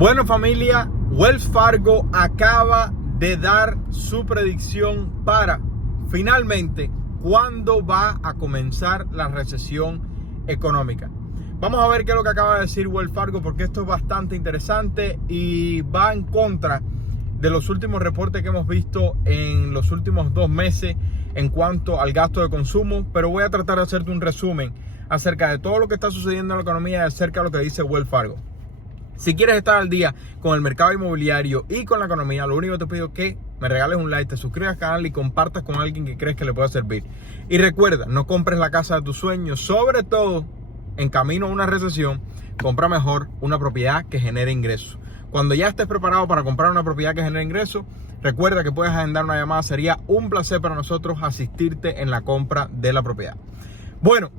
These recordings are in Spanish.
Bueno, familia, Wells Fargo acaba de dar su predicción para finalmente cuándo va a comenzar la recesión económica. Vamos a ver qué es lo que acaba de decir Wells Fargo, porque esto es bastante interesante y va en contra de los últimos reportes que hemos visto en los últimos 2 meses en cuanto al gasto de consumo. Pero voy a tratar de hacerte un resumen acerca de todo lo que está sucediendo en la economía y acerca de lo que dice Wells Fargo. Si quieres estar al día con el mercado inmobiliario y con la economía, lo único que te pido es que me regales un like, te suscribas al canal y compartas con alguien que crees que le pueda servir. Y recuerda, no compres la casa de tus sueños, sobre todo en camino a una recesión. Compra mejor una propiedad que genere ingresos. Cuando ya estés preparado para comprar una propiedad que genere ingresos, recuerda que puedes agendar una llamada. Sería un placer para nosotros asistirte en la compra de la propiedad. Bueno,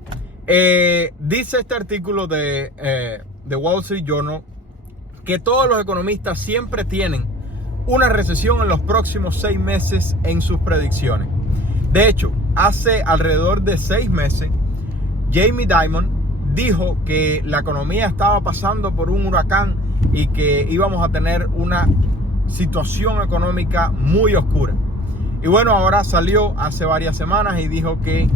dice este artículo de Wall Street Journal que todos los economistas siempre tienen una recesión en los próximos 6 meses en sus predicciones. De hecho, hace alrededor de 6 meses, Jamie Dimon dijo que la economía estaba pasando por un huracán y que íbamos a tener una situación económica muy oscura. Y bueno, ahora salió hace varias semanas y dijo que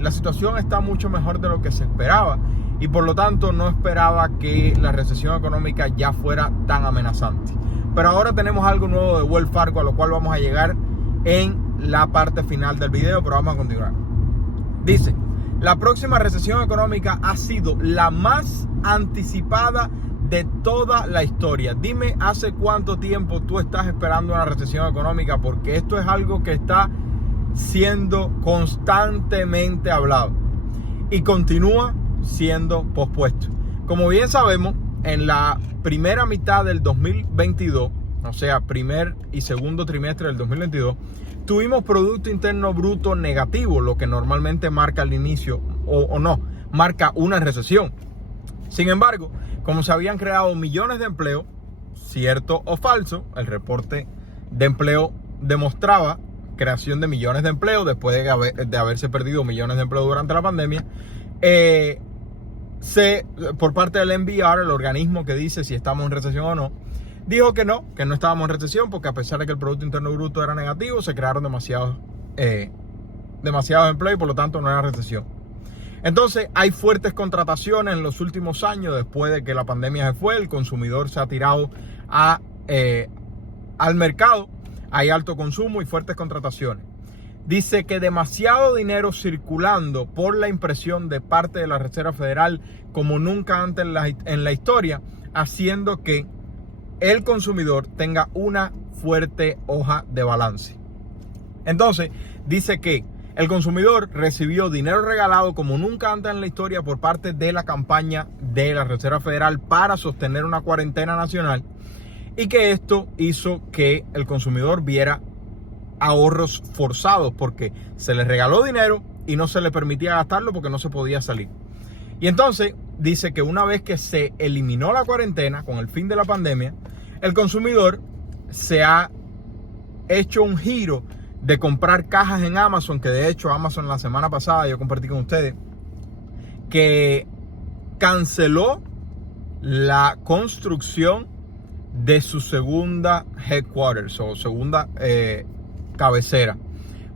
la situación está mucho mejor de lo que se esperaba. Y por lo tanto no esperaba que la recesión económica ya fuera tan amenazante. Pero ahora tenemos algo nuevo de Wells Fargo, a lo cual vamos a llegar en la parte final del video, pero vamos a continuar. Dice, la próxima recesión económica ha sido la más anticipada de toda la historia. Dime hace cuánto tiempo tú estás esperando una recesión económica, porque esto es algo que está siendo constantemente hablado y continúa siendo pospuesto. Como bien sabemos, en la primera mitad del 2022, o sea, primer y segundo trimestre del 2022, tuvimos Producto Interno Bruto negativo, lo que normalmente marca el inicio, o no, marca una recesión. Sin embargo, como se habían creado millones de empleos, cierto o falso, el reporte de empleo demostraba creación de millones de empleos después de haberse perdido millones de empleos durante la pandemia. Por parte del NBR, el organismo que dice si estamos en recesión o no, dijo que no estábamos en recesión, porque a pesar de que el Producto Interno Bruto era negativo, se crearon demasiados empleos y por lo tanto no era recesión. Entonces hay fuertes contrataciones en los últimos años. Después de que la pandemia se fue, el consumidor se ha tirado al mercado. Hay alto consumo y fuertes contrataciones. Dice que demasiado dinero circulando por la impresión de parte de la Reserva Federal como nunca antes en la historia, haciendo que el consumidor tenga una fuerte hoja de balance. Entonces, dice que el consumidor recibió dinero regalado como nunca antes en la historia por parte de la campaña de la Reserva Federal para sostener una cuarentena nacional, y que esto hizo que el consumidor viera ahorros forzados, porque se le regaló dinero y no se le permitía gastarlo porque no se podía salir. Y entonces dice que una vez que se eliminó la cuarentena con el fin de la pandemia, el consumidor se ha hecho un giro de comprar cajas en Amazon, que de hecho Amazon la semana pasada yo compartí con ustedes que canceló la construcción de su segunda headquarters o segunda cabecera.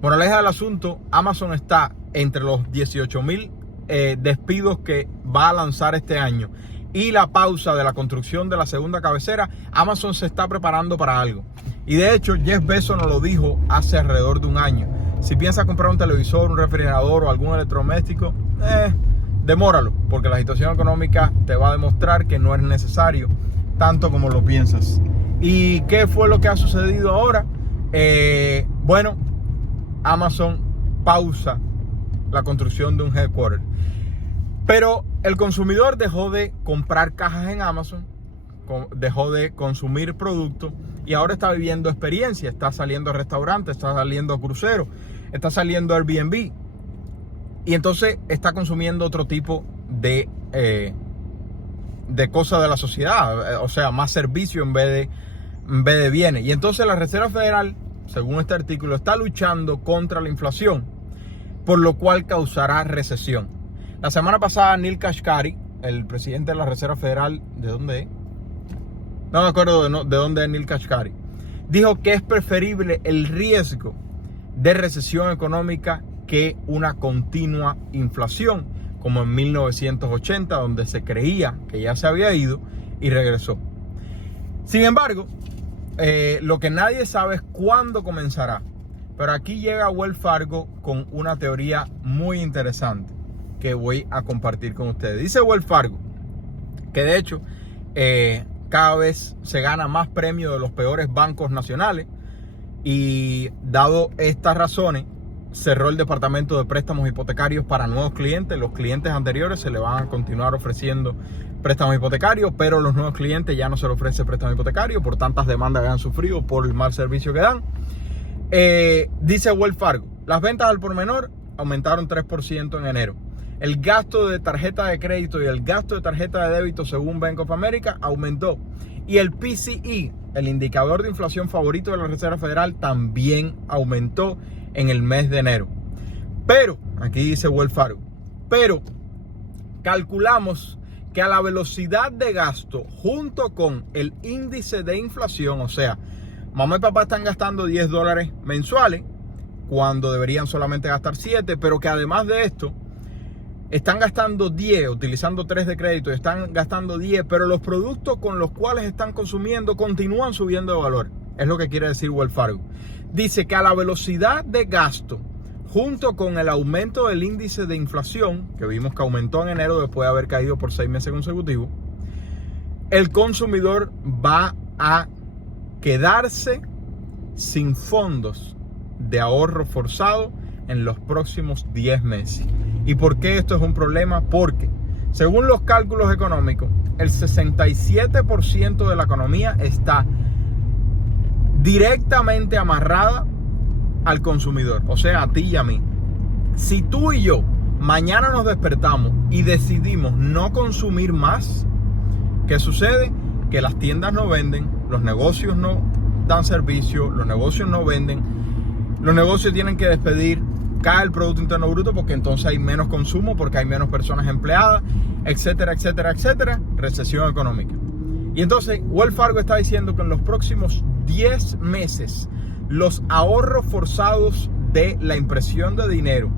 Moraleja del asunto, Amazon está entre los 18,000 despidos que va a lanzar este año y la pausa de la construcción de la segunda cabecera. Amazon se está preparando para algo. Y de hecho, Jeff Bezos nos lo dijo hace alrededor de un año. Si piensas comprar un televisor, un refrigerador o algún electrodoméstico, demóralo, porque la situación económica te va a demostrar que no es necesario tanto como lo piensas. ¿Y qué fue lo que ha sucedido ahora? Bueno, Amazon pausa la construcción de un headquarter. Pero el consumidor dejó de comprar cajas en Amazon, dejó de consumir productos y ahora está viviendo experiencia. Está saliendo a restaurantes, está saliendo a cruceros, está saliendo a Airbnb. Y entonces está consumiendo otro tipo de cosas de la sociedad, o sea, más servicio en vez de bienes. Y entonces la Reserva Federal, según este artículo, está luchando contra la inflación, por lo cual causará recesión. La semana pasada Neel Kashkari, el presidente de la Reserva Federal, ¿de dónde es? no me acuerdo de dónde es Neil Kashkari, dijo que es preferible el riesgo de recesión económica que una continua inflación, como en 1980, donde se creía que ya se había ido y regresó. Sin embargo, lo que nadie sabe es cuándo comenzará. Pero aquí llega Wells Fargo con una teoría muy interesante que voy a compartir con ustedes. Dice Wells Fargo que de hecho cada vez se gana más premios de los peores bancos nacionales, y dado estas razones cerró el departamento de préstamos hipotecarios para nuevos clientes. Los clientes anteriores se le van a continuar ofreciendo préstamos hipotecarios, pero los nuevos clientes ya no se les ofrece préstamo hipotecario por tantas demandas que han sufrido por el mal servicio que dan. Dice Wells Fargo, las ventas al por menor aumentaron 3% en enero. El gasto de tarjeta de crédito y el gasto de tarjeta de débito, según Bank of America, aumentó. Y el PCE, el indicador de inflación favorito de la Reserva Federal, también aumentó en el mes de enero. Pero, aquí dice Wells Fargo, pero calculamos que a la velocidad de gasto junto con el índice de inflación, o sea, mamá y papá están gastando $10 mensuales cuando deberían solamente gastar 7, pero que además de esto están gastando 10, utilizando 3 de crédito, están gastando 10, pero los productos con los cuales están consumiendo continúan subiendo de valor. Es lo que quiere decir Wells Fargo. Dice que a la velocidad de gasto, junto con el aumento del índice de inflación, que vimos que aumentó en enero después de haber caído por 6 meses consecutivos, el consumidor va a quedarse sin fondos de ahorro forzado en los próximos 10 meses. ¿Y por qué esto es un problema? Porque, según los cálculos económicos, el 67% de la economía está directamente amarrada al consumidor, o sea, a ti y a mí. Si tú y yo mañana nos despertamos y decidimos no consumir más, ¿qué sucede? Que las tiendas no venden, los negocios no dan servicio, los negocios no venden, los negocios tienen que despedir, cae el Producto Interno Bruto porque entonces hay menos consumo, porque hay menos personas empleadas, etcétera, etcétera, etcétera, recesión económica. Y entonces Wells Fargo está diciendo que en los próximos 10 meses los ahorros forzados de la impresión de dinero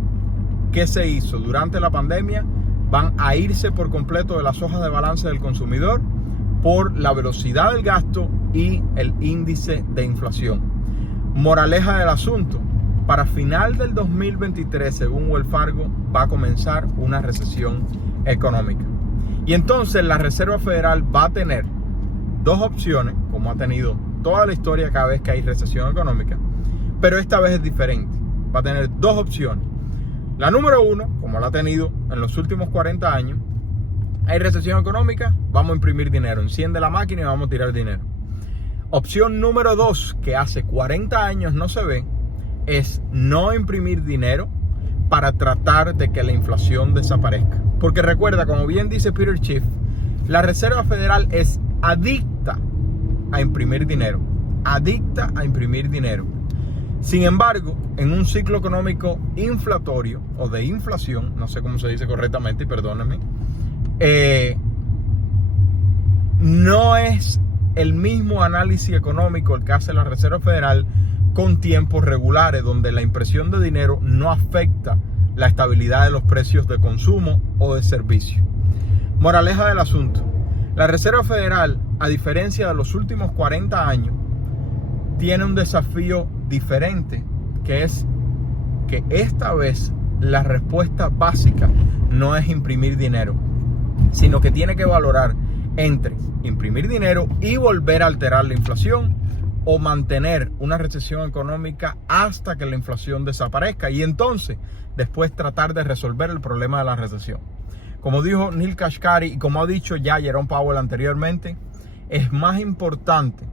que se hizo durante la pandemia van a irse por completo de las hojas de balance del consumidor por la velocidad del gasto y el índice de inflación. Moraleja del asunto: para final del 2023, según Wells Fargo, va a comenzar una recesión económica. Y entonces la Reserva Federal va a tener dos opciones, como ha tenido toda la historia cada vez que hay recesión económica, pero esta vez es diferente. Va a tener dos opciones. La número uno, como la ha tenido en los últimos 40 años, hay recesión económica, vamos a imprimir dinero, enciende la máquina y vamos a tirar dinero. Opción número dos, que hace 40 años no se ve, es no imprimir dinero para tratar de que la inflación desaparezca. Porque recuerda, como bien dice Peter Schiff, la Reserva Federal es adicta a imprimir dinero. Adicta a imprimir dinero. Sin embargo, en un ciclo económico inflatorio o de inflación, no sé cómo se dice correctamente, perdónenme, no es el mismo análisis económico el que hace la Reserva Federal con tiempos regulares, donde la impresión de dinero no afecta la estabilidad de los precios de consumo o de servicio. Moraleja del asunto: la Reserva Federal, a diferencia de los últimos 40 años, tiene un desafío diferente, que es que esta vez la respuesta básica no es imprimir dinero, sino que tiene que valorar entre imprimir dinero y volver a alterar la inflación, o mantener una recesión económica hasta que la inflación desaparezca y entonces después tratar de resolver el problema de la recesión. Como dijo Neil Kashkari y como ha dicho ya Jerome Powell anteriormente, es más importante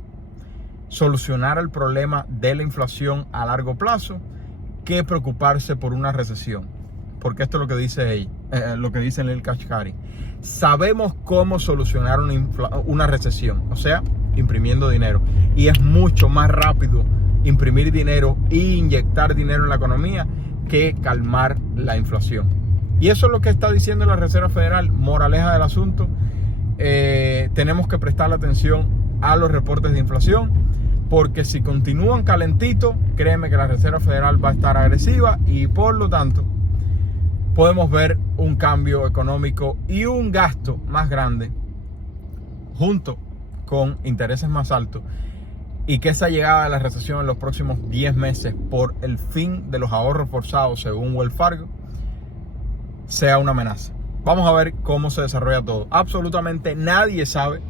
solucionar el problema de la inflación a largo plazo que preocuparse por una recesión. Porque esto es lo que dice lo que dice Neil Kashkari. Sabemos cómo solucionar una recesión, o sea, imprimiendo dinero. Y es mucho más rápido imprimir dinero e inyectar dinero en la economía que calmar la inflación. Y eso es lo que está diciendo la Reserva Federal. Moraleja del asunto: tenemos que prestarle atención a los reportes de inflación, porque si continúan calentitos, créeme que la Reserva Federal va a estar agresiva y por lo tanto podemos ver un cambio económico y un gasto más grande junto con intereses más altos, y que esa llegada de la recesión en los próximos 10 meses por el fin de los ahorros forzados según Wells Fargo sea una amenaza. Vamos a ver cómo se desarrolla todo. Absolutamente nadie sabe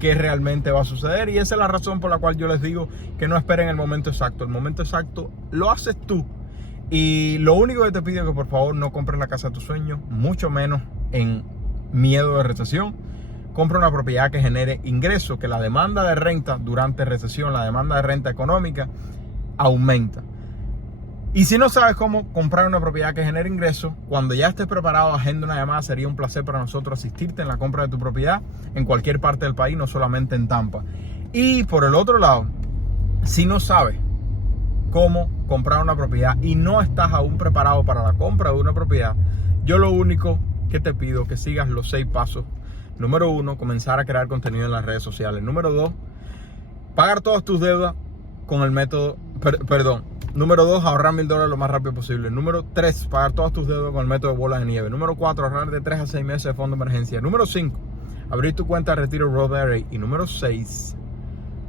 qué realmente va a suceder, y esa es la razón por la cual yo les digo que no esperen el momento exacto. El momento exacto lo haces tú, y lo único que te pido es que por favor no compres la casa de tus sueños, mucho menos en miedo de recesión. Compra una propiedad que genere ingresos, que la demanda de renta durante recesión, la demanda de renta económica aumenta. Y si no sabes cómo comprar una propiedad que genere ingresos, cuando ya estés preparado, agenda una llamada. Sería un placer para nosotros asistirte en la compra de tu propiedad en cualquier parte del país, no solamente en Tampa. Y por el otro lado, si no sabes cómo comprar una propiedad y no estás aún preparado para la compra de una propiedad, yo lo único que te pido es que sigas los 6 pasos. Número 1, comenzar a crear contenido en las redes sociales. Número 2, pagar todas tus deudas con el método, Número 2, ahorrar $1,000 lo más rápido posible. Número 3, pagar todas tus deudas con el método de bola de nieve. Número 4, ahorrar de 3 a 6 meses de fondo de emergencia. Número 5, abrir tu cuenta de retiro Roth IRA. Y número 6,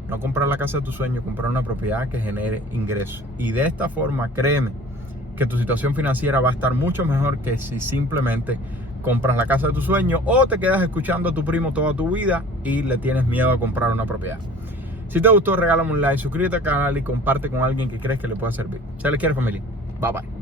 no comprar la casa de tu sueño, comprar una propiedad que genere ingresos. Y de esta forma, créeme que tu situación financiera va a estar mucho mejor que si simplemente compras la casa de tu sueño o te quedas escuchando a tu primo toda tu vida y le tienes miedo a comprar una propiedad. Si te gustó, regálame un like, suscríbete al canal y comparte con alguien que crees que le pueda servir. Se les quiere, familia. Bye bye.